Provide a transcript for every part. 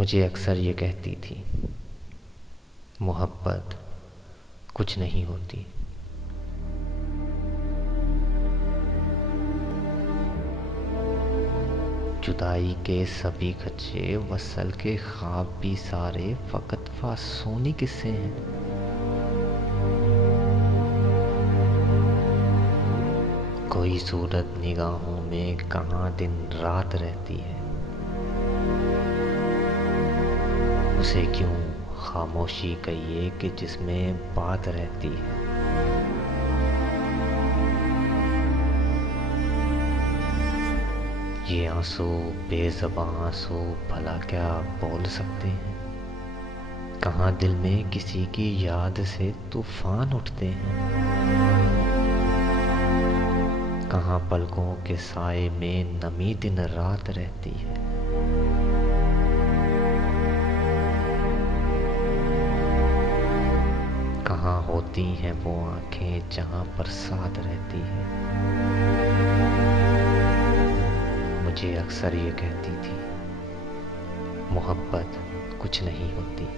मुझे अक्सर ये कहती थी, मोहब्बत कुछ नहीं होती। जुदाई के सभी खच्चे, वसल के ख्वाब भी सारे, फकत फासूनी किस्से हैं। कोई सूरत निगाहों में कहाँ दिन रात रहती है, उसे क्यों खामोशी कहिए कि जिसमें बात रहती है। ये आंसू बेज़बां आंसू भला क्या बोल सकते हैं। कहाँ दिल में किसी की याद से तूफान उठते हैं, कहाँ पलकों के साए में नमी दिन रात रहती है। कहाँ होती हैं वो आंखें जहाँ बरसात रहती है। मुझे अक्सर ये कहती थी, मोहब्बत कुछ नहीं होती,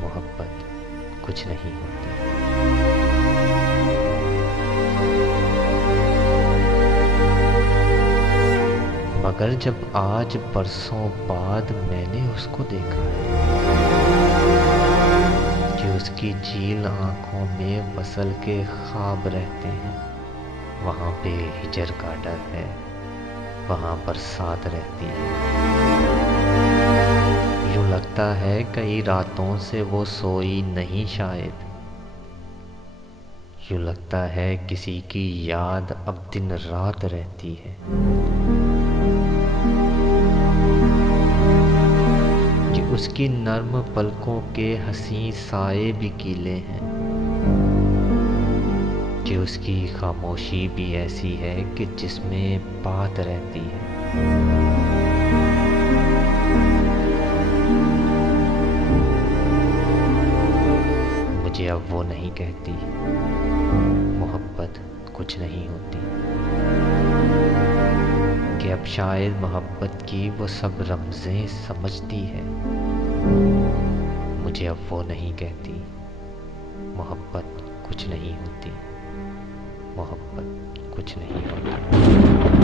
मोहब्बत कुछ नहीं होती। मगर जब आज बरसों बाद मैंने उसको देखा कि उसकी झील आंखों में वसल के ख्वाब रहते हैं, वहाँ पे हिजर का डर है, वहाँ बरसात रहती है। यूं लगता है कई रातों से वो सोई नहीं शायद, यूं लगता है किसी की याद अब दिन रात रहती है। कि उसकी नर्म पलकों के हंसी साए भी कीले हैं, कि उसकी खामोशी भी ऐसी है कि जिसमें बात रहती है। मुझे अब वो नहीं कहती, मोहब्बत कुछ नहीं होती, कि अब शायद मोहब्बत की वो सब रमज़ें समझती है। मुझे अब वो नहीं कहती, मोहब्बत कुछ नहीं होती, मोहब्बत कुछ नहीं होती।